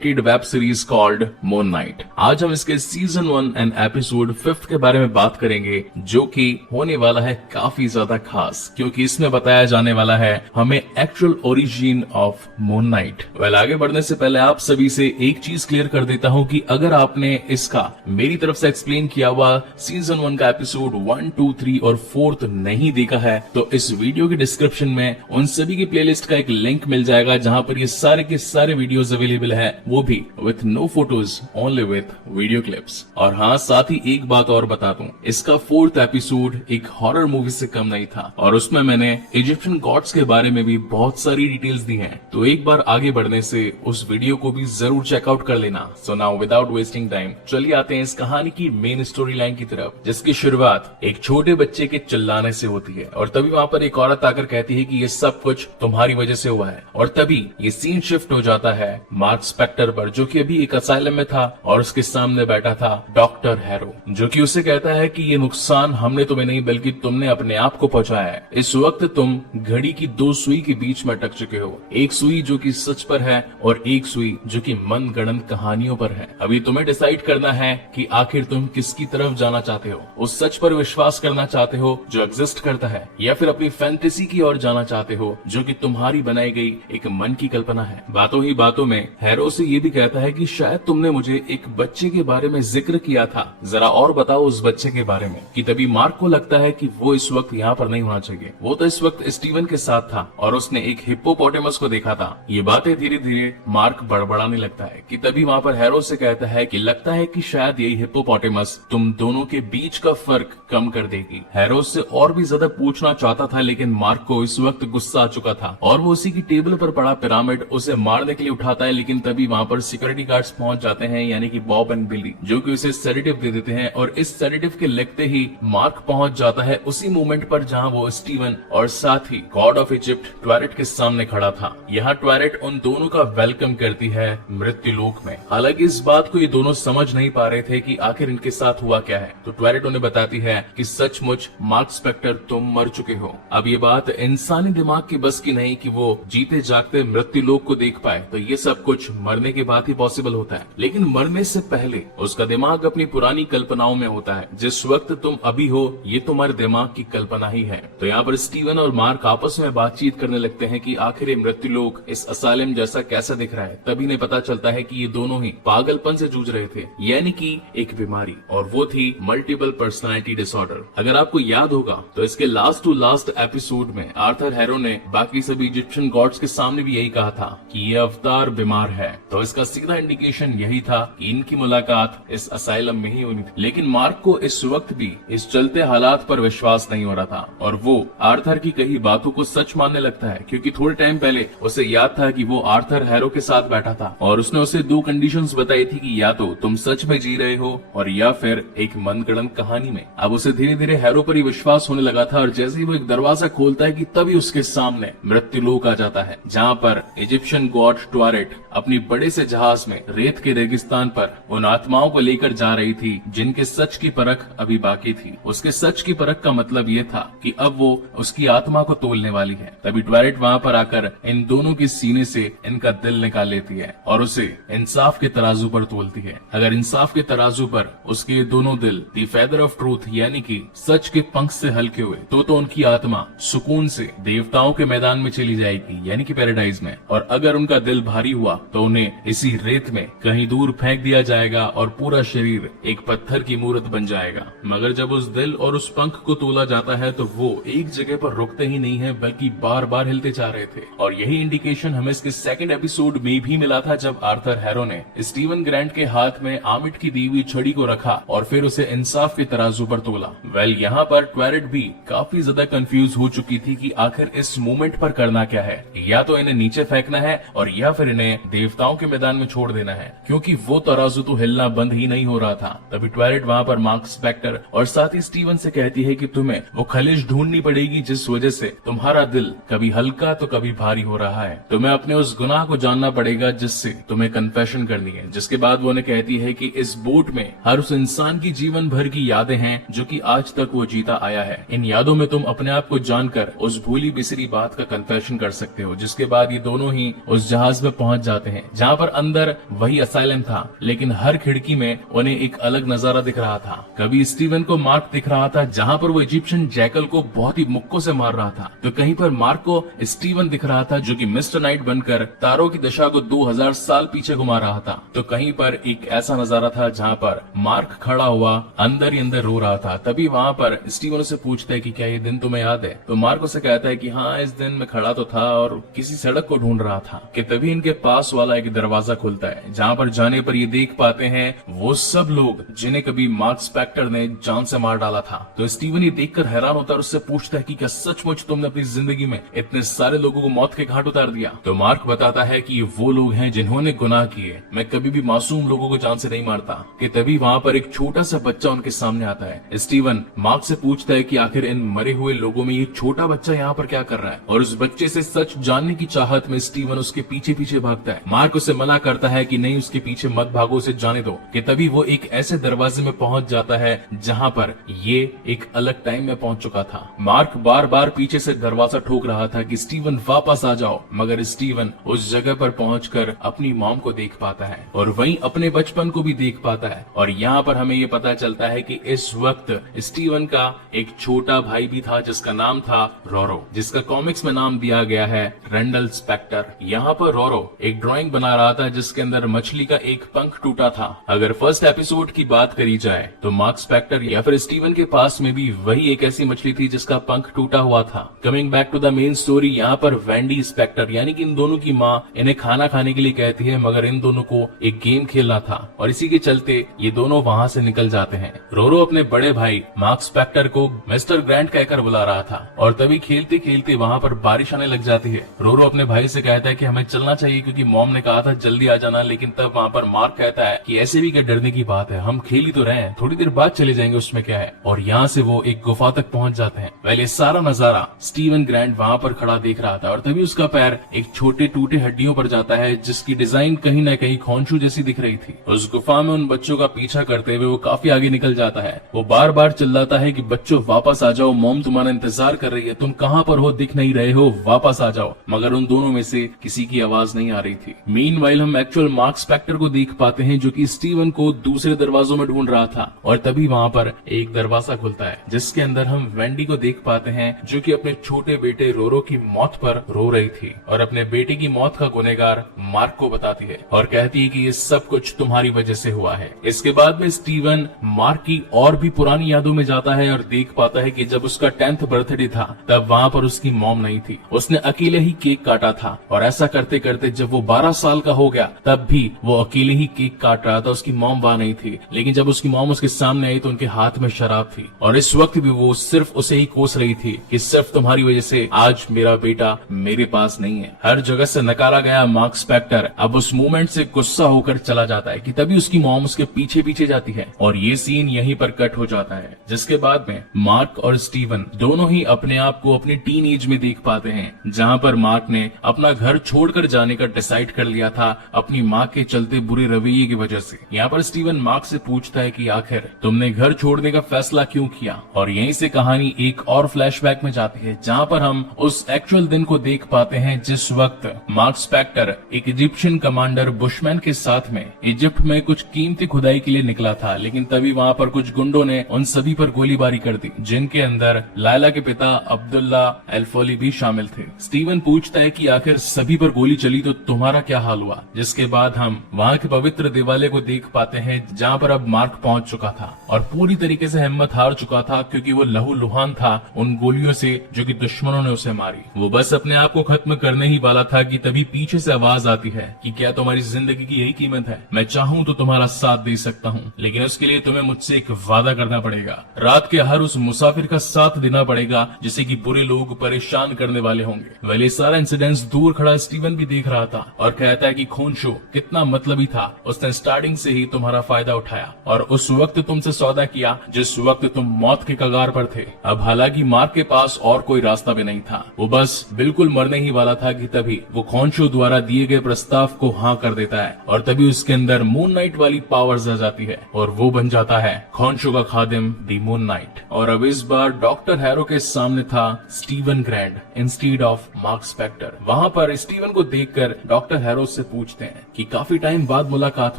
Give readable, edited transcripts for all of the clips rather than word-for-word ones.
Web series called moon night. आज हम इसके सीजन 1 एंड एपिसोड 5 के बारे में बात करेंगे, जो कि होने वाला है काफी ज्यादा खास, क्योंकि इसमें बताया जाने वाला है हमें actual origin of moon night. आगे बढ़ने से पहले आप सभी से एक चीज क्लियर कर देता हूं कि अगर आपने इसका मेरी तरफ से एक्सप्लेन किया हुआ सीजन 1 का एपिसोड 1, 2, 3 और 4 नहीं देखा है, तो इस वीडियो के डिस्क्रिप्शन में उन सभी की प्लेलिस्ट का एक लिंक मिल जाएगा, जहां पर ये सारे के सारे वीडियोस अवेलेबल है, वो भी with no photos, only with video clips. और हाँ, साथ ही एक बात और बता दूं, इसका 4th एपिसोड एक हॉरर मूवी से कम नहीं था, और उसमें मैंने इजिप्शियन गॉड्स के बारे में भी बहुत सारी डिटेल्स दी हैं। तो एक बार आगे बढ़ने से उस वीडियो को भी जरूर चेकआउट कर लेना। So now without wasting time चलिए आते हैं इस कहानी की मेन स्टोरी लाइन की तरफ, जिसकी शुरुआत एक छोटे बच्चे के चिल्लाने से होती है। और तभी वहाँ पर एक औरत आकर कहती है कि ये सब कुछ तुम्हारी वजह से हुआ है। और तभी ये सीन शिफ्ट हो जाता है मार्क स्पेक्टर पर, जो कि अभी एक असाइलम में था, और उसके सामने बैठा था डॉक्टर हैरो, जो कि उसे कहता है कि ये नुकसान हमने तुम्हें नहीं बल्कि तुमने अपने आप को पहुंचाया है। इस वक्त तुम घड़ी की 2 सुई के बीच में अटक चुके हो, एक सुई जो कि सच पर है और एक सुई जो कि मन गढ़ंत कहानियों पर है। अभी तुम्हें डिसाइड करना है कि आखिर तुम किसकी तरफ जाना चाहते हो, उस सच पर विश्वास करना चाहते हो जो एग्जिस्ट करता है, या फिर अपनी फैंटेसी की ओर जाना चाहते हो, जो कि तुम्हारी बनाई गई एक मन की कल्पना है। बातों ही बातों में हैरो से ये भी कहता है कि शायद तुमने मुझे एक बच्चे के बारे में जिक्र किया था, जरा और बताओ उस बच्चे के बारे में। कि तभी मार्क को लगता है कि वो इस वक्त यहाँ पर नहीं होना चाहिए, वो तो इस वक्त स्टीवन के साथ था और उसने एक हिप्पोपोटेमस को देखा था। ये बातें धीरे धीरे मार्क बड़बड़ाने लगता है। कि तभी वहाँ पर हैरो से कहता है कि लगता है कि शायद यही हिप्पोपोटेमस तुम दोनों के बीच का फर्क कम कर देगी। हैरो से और भी ज्यादा पूछना चाहता था, लेकिन मार्क को इस वक्त गुस्सा आ चुका था और वो उसी की टेबल पर पड़ा पिरामिड उसे मारने के लिए उठाता है। लेकिन तभी वहाँ पर सिक्योरिटी गार्ड्स पहुंच जाते हैं, यानी कि बॉब एंड बिली, जो कि उसे सेडेटिव दे देते हैं। और इस सेडेटिव के लगते ही मार्क पहुंच जाता है उसी मोमेंट पर जहां वो स्टीवन और साथ ही गॉड ऑफ इजिप्ट ट्वेरेट के सामने खड़ा था। यहाँ ट्वेरेट उन दोनों का वेलकम करती है मृत्यु लोक में। हालांकि इस बात को ये दोनों समझ नहीं पा रहे थे कि आखिर इनके साथ हुआ क्या है। तो ट्वेरेट उन्हें बताती है कि सचमुच मार्क स्पेक्टर तुम मर चुके हो। अब ये बात इंसानी दिमाग की बस की नहीं कि वो जीते जागते मृत्यु लोक को देख पाए, तो ये सब कुछ मरने के बाद ही पॉसिबल होता है। लेकिन मरने से पहले उसका दिमाग अपनी पुरानी कल्पनाओं में होता है। जिस वक्त तुम अभी हो, ये तुम्हारे दिमाग की कल्पना ही है। तो यहाँ पर स्टीवन और मार्क आपस में बातचीत करने लगते हैं कि आखिर मृत्यु लोक इस असाइलम जैसा कैसा दिख रहा है। तभी इन्हें पता चलता है कि ये दोनों ही पागलपन से जूझ रहे थे, यानी कि एक बीमारी, और वो थी मल्टीपल पर्सनालिटी डिसऑर्डर। अगर आपको याद होगा तो इसके लास्ट टू लास्ट एपिसोड में आर्थर हैरो ने बाकी सभी इजिप्शियन गॉड्स के सामने भी यही कहा था कि ये अवतार बीमार है। तो इसका सीधा इंडिकेशन यही था कि इनकी मुलाकात इस असाइलम में ही होनी थी। लेकिन मार्क को इस वक्त भी इस चलते हालात पर विश्वास नहीं हो रहा था, और वो आर्थर की कही बातों को सच मानने लगता है, क्योंकि थोड़े टाइम पहले उसे याद था कि वो आर्थर हैरो के साथ बैठा था और उसने उसे 2 कंडीशंस बताई थी कि या तो तुम सच में जी रहे हो और या फिर एक मनगढ़ंत कहानी में। अब उसे धीरे धीरे हैरो पर ही विश्वास होने लगा था, और जैसे ही वो एक दरवाजा खोलता है कि तभी उसके सामने मृत्यु लोक आ जाता है, जहाँ पर इजिप्शियन गॉड ट्वेरेट अपनी बड़े से जहाज में रेत के रेगिस्तान पर उन आत्माओं को लेकर जा रही थी जिनके सच की परख अभी बाकी थी। उसके सच की परख का मतलब ये था कि अब वो उसकी आत्मा को तोलने वाली है। तभी ट्वेरेट वहाँ पर आकर इन दोनों के सीने से इनका दिल निकाल लेती है और उसे इंसाफ के तराजू पर तोलती है। अगर इंसाफ के तराजू पर उसके दोनों दिल दी फेदर ऑफ ट्रूथ यानी कि सच के पंख से हल्के हुए, तो उनकी आत्मा सुकून से देवताओं के मैदान में चली जाएगी, यानी कि पैराडाइज में। और अगर उनका दिल भारी हुआ तो उन्हें इसी रेत में कहीं दूर फेंक दिया जाएगा और पूरा शरीर एक पत्थर की मूर्त बन जाएगा। मगर जब उस दिल और उस पंख को तोला जाता है तो वो एक जगह पर रुकते ही नहीं है, बल्कि बार बार हिलते जा रहे थे। और यही इंडिकेशन हमें इसके 2nd एपिसोड में भी मिला था, जब आर्थर हैरो ने स्टीवन ग्रांट के हाथ में आमिट की दी हुई छड़ी को रखा और फिर उसे इंसाफ के तराजू पर तोला। यहाँ पर ट्वेरेट भी काफी ज्यादा कंफ्यूज हो चुकी थी कि आखिर इस मूवमेंट पर करना क्या है, या तो इन्हें नीचे फेंकना है और या फिर इन्हें देवताओं के मैदान में छोड़ देना है, क्योंकि वो तराजू तो हिलना बंद ही नहीं हो रहा था। तभी ट्वेरेट वहाँ पर मार्क स्पेक्टर और साथ ही स्टीवन से कहती है कि तुम्हें वो खलिश ढूंढनी पड़ेगी जिस वजह से तुम्हारा दिल कभी हल्का तो कभी भारी हो रहा है। तुम्हें अपने उस गुनाह को जानना पड़ेगा जिससे तुम्हें कन्फेशन करनी है। जिसके बाद वो उन्हें कहती है कि इस बोट में हर उस इंसान की जीवन भर की यादें हैं जो कि आज तक वो जीता आया है। इन यादों में तुम अपने आप को जानकर उस भूली बिसरी बात का कन्फेशन कर सकते हो। जिसके बाद ये दोनों ही उस जहाज में पहुंच जाते हैं, यहाँ पर अंदर वही असाइलम था, लेकिन हर खिड़की में उन्हें एक अलग नजारा दिख रहा था। कभी स्टीवन को मार्क दिख रहा था जहाँ पर वो इजिप्शियन जैकल को बहुत ही मुक्कों से मार रहा था, तो कहीं पर मार्क को स्टीवन दिख रहा था जो कि मिस्टर नाइट बनकर तारों की दिशा को 2000 साल पीछे घुमा रहा था। तो कहीं पर एक ऐसा नजारा था जहाँ पर मार्क खड़ा हुआ अंदर ही अंदर रो रहा था। तभी वहाँ पर स्टीवन उसे पूछता है कि क्या ये दिन तुम्हें याद है? तो मार्क उसे कहता है कि हाँ, इस दिन मैं खड़ा तो था और किसी सड़क को ढूंढ रहा था कि तभी इनके पास वाला एक दरवाजा खुलता है, जहाँ पर जाने पर ये देख पाते हैं वो सब लोग जिन्हें कभी मार्क स्पेक्टर ने जान से मार डाला था। तो स्टीवन ये देखकर हैरान होता है और उससे पूछता है कि क्या सचमुच तुमने अपनी जिंदगी में इतने सारे लोगों को मौत के घाट उतार दिया? तो मार्क बताता है कि ये वो लोग हैं जिन्होंने गुनाह किए, मैं कभी भी मासूम लोगों को जान से नहीं मारता। कि तभी वहाँ पर एक छोटा सा बच्चा उनके सामने आता है। स्टीवन मार्क से पूछता है कि आखिर इन मरे हुए लोगों में ये छोटा बच्चा यहाँ पर क्या कर रहा है, और उस बच्चे से सच जानने की चाहत में स्टीवन उसके पीछे पीछे भागता है। मार्क उसे मना करता है कि नहीं, उसके पीछे मत भागो, उसे जाने दो। कि तभी वो एक ऐसे दरवाजे में पहुंच जाता है जहाँ पर ये एक अलग टाइम में पहुंच चुका था। मार्क बार बार पीछे से दरवाजा ठोक रहा था कि स्टीवन वापस आ जाओ, मगर स्टीवन उस जगह पर पहुंचकर अपनी मॉम को देख पाता है और वहीं अपने बचपन को भी देख पाता है। और यहाँ पर हमें ये पता चलता है कि इस वक्त स्टीवन का एक छोटा भाई भी था जिसका नाम था रोरो, जिसका कॉमिक्स में नाम दिया गया है रेंडल स्पेक्टर। यहाँ पर रोरो एक ड्राइंग बना रहा था जिसके अंदर मछली का एक पंख टूटा था। अगर फर्स्ट एपिसोड की बात करी जाए तो मार्क स्पेक्टर या फिर स्टीवन के पास में भी वही एक ऐसी मछली थी जिसका पंख टूटा हुआ था। Coming back to the main story, यहाँ पर वेंडी स्पेक्टर यानी कि इन दोनों की माँ इन्हें खाना खाने के लिए कहती है, मगर इन दोनों को एक गेम खेलना था और इसी के चलते ये दोनों वहाँ से निकल जाते हैं। रोरो अपने बड़े भाई मार्क स्पेक्टर को मिस्टर ग्रैंट कहकर बुला रहा था और तभी खेलते खेलते वहाँ पर बारिश आने लग जाती है। रोरो अपने भाई से कहता है कि हमें चलना चाहिए क्योंकि मॉम ने कहा था जल्दी आ जाना, लेकिन तब वहाँ पर मार्क कहता है कि ऐसे भी क्या डरने की बात है, हम खेल ही तो रहे हैं, थोड़ी देर बाद चले जाएंगे, उसमें क्या है। और यहाँ से वो एक गुफा तक पहुंच जाते हैं। पहले सारा नजारा स्टीवन ग्रैंट वहाँ पर खड़ा देख रहा था और तभी उसका पैर एक छोटे टूटे हड्डियों पर जाता है जिसकी डिजाइन कहीं न कहीं खोंशू जैसी दिख रही थी। उस गुफा में उन बच्चों का पीछा करते हुए वो काफी आगे निकल जाता है। वो बार बार चिल्लाता है कि बच्चों वापस आ जाओ, मॉम तुम्हारा इंतजार कर रही है, तुम कहाँ पर हो, दिख नहीं रहे हो, वापस आ जाओ। मगर उन दोनों में से किसी की आवाज नहीं आ रही थी। मीनवाइल हम एक्चुअल मार्क स्पेक्टर को देख पाते हैं जो कि स्टीवन को दूसरे दरवाजों में ढूंढ रहा था और तभी वहाँ पर एक दरवाजा खुलता है जिसके अंदर हम वेंडी को देख पाते हैं जो कि अपने छोटे बेटे रोरो की मौत पर रो रही थी और अपने बेटे की मौत का गुनहगार मार्क को बताती है और कहती है कि ये सब कुछ तुम्हारी वजह से हुआ है। इसके बाद में स्टीवन मार्क की और भी पुरानी यादों में जाता है और देख पाता है कि जब उसका 10th बर्थडे था तब वहाँ पर उसकी मॉम नहीं थी, उसने अकेले ही केक काटा था और ऐसा करते करते जब वो 12 साल का हो गया तब भी वो अकेले ही केक काट रहा था, उसकी मॉम वहाँ नहीं थी। लेकिन जब उसकी मॉम उसके सामने आई तो उनके हाथ में शराब थी और इस वक्त भी वो सिर्फ उसे ही कोस रही थी कि सिर्फ तुम्हारी वजह से आज मेरा बेटा मेरे पास नहीं है। हर जगह से नकारा गया मार्क स्पेक्टर अब उस मोमेंट से गुस्सा होकर चला जाता है कि तभी उसकी मॉम उसके पीछे पीछे जाती है और ये सीन यहीं पर कट हो जाता है। जिसके बाद में मार्क और स्टीवन दोनों ही अपने आप को अपनी टीन एज में देख पाते हैं जहाँ पर मार्क ने अपना घर छोड़कर जाने का डिसाइड कर लिया था अपनी माँ के चलते बुरे रवैये की वजह से। यहाँ पर स्टीवन मार्क से पूछता है कि आखिर तुमने घर छोड़ने का फैसला क्यों किया, और यहीं से कहानी एक और फ्लैशबैक में जाती है जहाँ पर हम उस एक्चुअल दिन को देख पाते हैं जिस वक्त मार्क स्पेक्टर एक इजिप्शियन कमांडर बुशमैन के साथ में इजिप्ट में कुछ कीमती खुदाई के लिए निकला था, लेकिन तभी वहाँ पर कुछ गुंडों ने उन सभी पर गोलीबारी कर दी जिनके अंदर लायला के पिता अब्दुल्ला एल्फोली भी शामिल थे। स्टीवन पूछता है कि आखिर सभी पर गोली चली तो तुम्हारा क्या हाल हुआ। जिसके बाद हम वहाँ के पवित्र दिवाले को देख पाते हैं जहाँ पर अब मार्क पहुँच चुका था और पूरी तरीके से हिम्मत हार चुका था क्योंकि वो लहू लुहान था उन गोलियों से जो कि दुश्मनों ने उसे मारी। वो बस अपने आप को खत्म करने ही वाला था कि तभी पीछे से आवाज आती है कि क्या तुम्हारी जिंदगी की यही कीमत है, मैं चाहूँ तो तुम्हारा साथ दे सकता हूँ, लेकिन उसके लिए तुम्हें मुझसे एक वादा करना पड़ेगा, रात के हर उस मुसाफिर का साथ देना पड़ेगा जिसे कि बुरे लोग परेशान करने वाले होंगे। वह ये सारा इंसिडेंट्स दूर खड़ा स्टीवन भी देख रहा था और कहता है कि खोंशू कितना मतलबी था, उसने स्टार्टिंग से ही तुम्हारा फायदा उठाया और उस वक्त तुमसे सौदा किया जिस वक्त तुम मौत के कगार पर थे। अब हालांकि मार्क के पास और कोई रास्ता भी नहीं था, वो बस बिल्कुल मरने ही वाला था कि तभी वो खोंशू द्वारा दिए गए प्रस्ताव को हाँ कर देता है और तभी उसके अंदर मून नाइट वाली पावर्स आ जाती है और वो बन जाता है खोंशू का खादिम दी मून नाइट। और अब इस बार डॉक्टर हैरो के सामने था Steven Grant instead of Mark Spector. वहाँ पर स्टीवन को देखकर डॉक्टर हैरो उससे पूछते हैं कि काफी टाइम बाद मुलाकात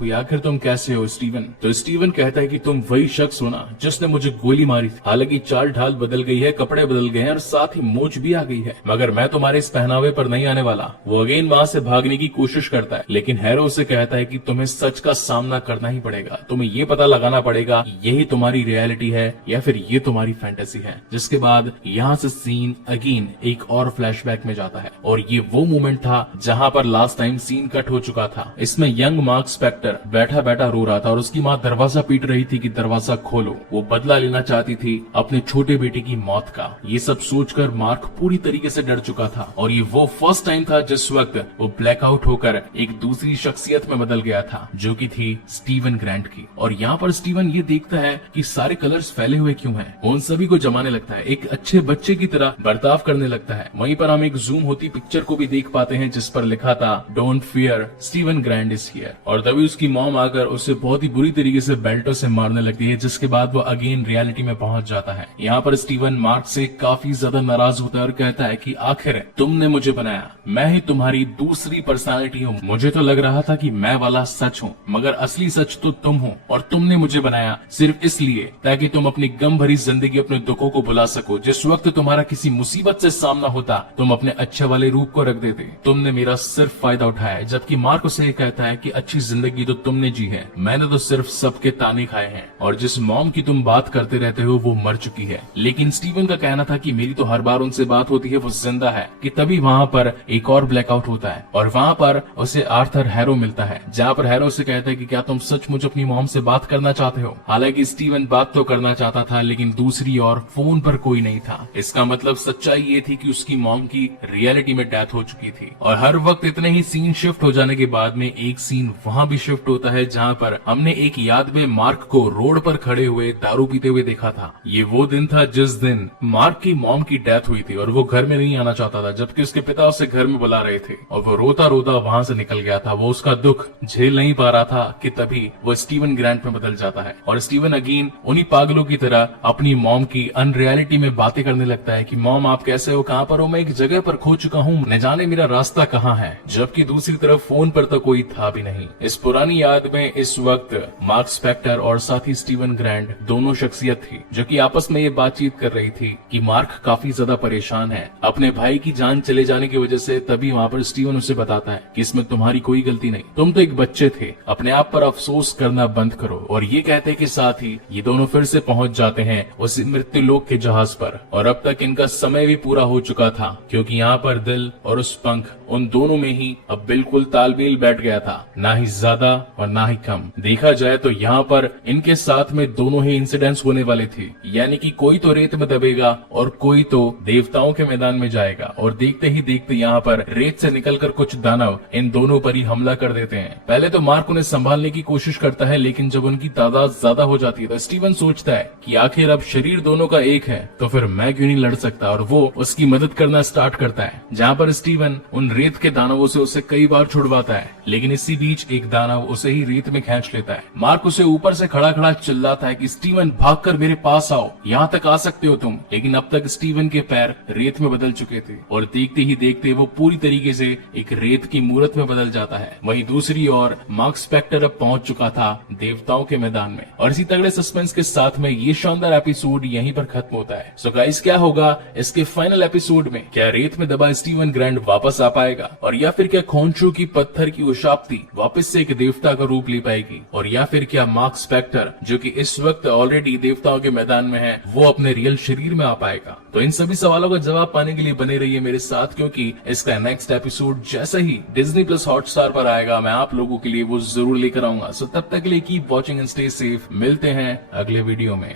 हुई, आखिर तुम कैसे हो स्टीवन। तो स्टीवन कहता है कि तुम वही शख्स हो ना जिसने मुझे गोली मारी थी। हालांकि चाल ढाल बदल गई है, कपड़े बदल गए हैं और साथ ही मूंछ भी आ गई है, मगर मैं तुम्हारे इस पहनावे पर नहीं आने वाला। वो अगेन वहाँ से भागने की कोशिश करता है, लेकिन हैरो उसे कहता है कि तुम्हें सच का सामना करना ही पड़ेगा, तुम्हें ये पता लगाना पड़ेगा यही तुम्हारी रियलिटी है या फिर ये तुम्हारी फैंटेसी है। जिसके बाद यहाँ से सीन अगेन एक और फ्लैशबैक में जाता है और ये वो मोमेंट था जहाँ पर लास्ट टाइम सीन कट हो चुका था। इसमें यंग मार्क स्पेक्टर बैठा बैठा रो रहा था और उसकी माँ दरवाजा पीट रही थी कि दरवाजा खोलो। वो बदला लेना चाहती थी अपने छोटे बेटे की मौत का। ये सब सोचकर मार्क पूरी तरीके से डर चुका था और ये वो फर्स्ट टाइम था जिस वक्त वो ब्लैकआउट होकर एक दूसरी शख्सियत में बदल गया था जो कि थी स्टीवन ग्रैंट की। और यहाँ पर स्टीवन ये देखता है कि सारे कलर्स फैले हुए क्यों हैं। वो उन सभी को जमाने लगता है, एक अच्छे बच्चे की तरह बर्ताव करने लगता है। वहीं पर हम एक जूम होती पिक्चर को भी देख पाते हैं जिस पर लिखा था don't fear Steven Grand is here. और तभी उसकी मॉम आकर उसे बहुत ही बुरी तरीके से बेल्टों से मारने लगती है, जिसके बाद वो अगेन रियलिटी में पहुंच जाता है। यहाँ पर स्टीवन मार्क से काफी ज्यादा नाराज होता है और कहता है कि आखिर तुमने मुझे बनाया, मैं ही तुम्हारी दूसरी पर्सनालिटी हूँ। मुझे तो लग रहा था कि मैं वाला सच हूँ, मगर असली सच तो तुम हो और तुमने मुझे बनाया सिर्फ इसलिए ताकि तुम अपनी गम भरी जिंदगी, अपने दुखों को भुला सको। जिस वक्त तुम्हारा किसी मुसीबत से सामना होता तुम अपने अच्छे वाले रूप को रख देते। तुमने मेरा सिर्फ फायदा उठाया। जबकि मार्क उसे कहता है कि अच्छी जिंदगी तो तुमने जी है, मैंने तो सिर्फ सबके ताने खाए हैं और जिस मॉम की तुम बात करते रहते हो वो मर चुकी है। लेकिन स्टीवन का कहना था कि मेरी तो हर बार उनसे बात होती है, वो जिंदा है। कि तभी वहाँ पर एक और ब्लैकआउट होता है और वहाँ पर उसे आर्थर हैरो मिलता है, जहाँ पर हैरो से कहता है कि क्या तुम सचमुच अपनी मॉम से बात करना चाहते हो। हालांकि स्टीवन बात तो करना चाहता था लेकिन दूसरी ओर फोन पर कोई नहीं था। इसका मतलब सच्चाई ये थी कि उसकी मॉम की रियलिटी में डेथ हो चुकी थी। और हर वक्त इतने ही सीन शिफ्ट हो जाने के बाद में एक सीन वहाँ भी शिफ्ट होता है जहाँ पर हमने एक याद में मार्क को रोड पर खड़े हुए दारू पीते हुए देखा था। ये वो दिन था जिस दिन मार्क की मॉम की डेथ हुई थी और वो घर में नहीं आना चाहता था, जबकि उसके पिता उसे घर में बुला रहे थे और वो रोता रोता वहाँ से निकल गया था। वो उसका दुख झेल नहीं पा रहा था कि तभी वो स्टीवन ग्रैंट में बदल जाता है और स्टीवन अगेन उन्हीं पागलों की तरह अपनी मॉम की अनरियलिटी में बातें करने लगता है कि मॉम आप कैसे हो, कहाँ पर हो, मैं एक जगह पर खो चुका हूँ, न जाने मेरा रास्ता कहाँ है। जबकि दूसरी तरफ फोन पर तो कोई था भी नहीं। इस पुरानी याद में इस वक्त मार्क स्पेक्टर और साथ ही स्टीवन ग्रैंट दोनों शख्सियत थी जो कि आपस में ये बातचीत कर रही थी कि मार्क काफी ज्यादा परेशान है अपने भाई की जान चले जाने की वजह से। तभी वहाँ पर स्टीवन उसे बताता है कि इसमें तुम्हारी कोई गलती नहीं, तुम तो एक बच्चे थे, अपने आप पर अफसोस करना बंद करो। और ये कहते के साथ ही ये दोनों फिर से पहुंच जाते हैं उस मृत्यु लोक के जहाज पर। और अब तक इनका समय भी पूरा हो चुका था क्योंकि यहाँ पर दिल और उस पंख उन दोनों में ही अब बिल्कुल तालमेल बैठ गया था, ना ही ज्यादा और ना ही कम। देखा जाए तो यहाँ पर इनके साथ में दोनों ही इंसिडेंट्स होने वाले थे, यानी कि कोई तो रेत में दबेगा और कोई तो देवताओं के मैदान में जाएगा। और देखते ही देखते यहाँ पर रेत से निकलकर कुछ दानव इन दोनों पर ही हमला कर देते हैं। पहले तो मार्क उन्हें संभालने की कोशिश करता है, लेकिन जब उनकी तादाद ज्यादा हो जाती है तो स्टीवन सोचता है कि आखिर अब शरीर दोनों का एक है तो फिर मैं क्यों नहीं लड़ सकता, और वो उसकी मदद करना स्टार्ट करता है। जहाँ पर स्टीवन उन रेत के दानवों से उसे कई बार छुड़वाता है, लेकिन इसी बीच एक दानव उसे ही रेत में खींच लेता है। मार्क उसे ऊपर से खड़ा खड़ा चिल्लाता है कि स्टीवन भागकर मेरे पास आओ, यहाँ तक आ सकते हो तुम। लेकिन अब तक स्टीवन के पैर रेत में बदल चुके थे और देखते ही देखते वो पूरी तरीके से एक रेत की मूर्त में बदल जाता है। वहीं दूसरी ओर मार्क स्पेक्टर अब पहुंच चुका था देवताओं के मैदान में। और इसी तगड़े सस्पेंस के साथ में ये शानदार एपिसोड यहीं पर खत्म होता है। सो गाइस, क्या होगा इसके फाइनल एपिसोड में? क्या रेत में दबा स्टीवन ग्रैंट वापस आ पाएगा, और या फिर क्या खोंचू की पत्थर की वो शाप्ती वापस से एक देवता का रूप ले पाएगी, और या फिर क्या मार्क स्पेक्टर जो कि इस वक्त ऑलरेडी देवताओं के मैदान में है वो अपने रियल शरीर में आ पाएगा? तो इन सभी सवालों का जवाब पाने के लिए बने रहिए मेरे साथ, क्योंकि इसका नेक्स्ट एपिसोड जैसा ही डिज्नी प्लस हॉटस्टार पर आएगा मैं आप लोगों के लिए वो जरूर लेकर आऊंगा। सो तब तक के लिए keep watching and stay safe. मिलते हैं अगले वीडियो में।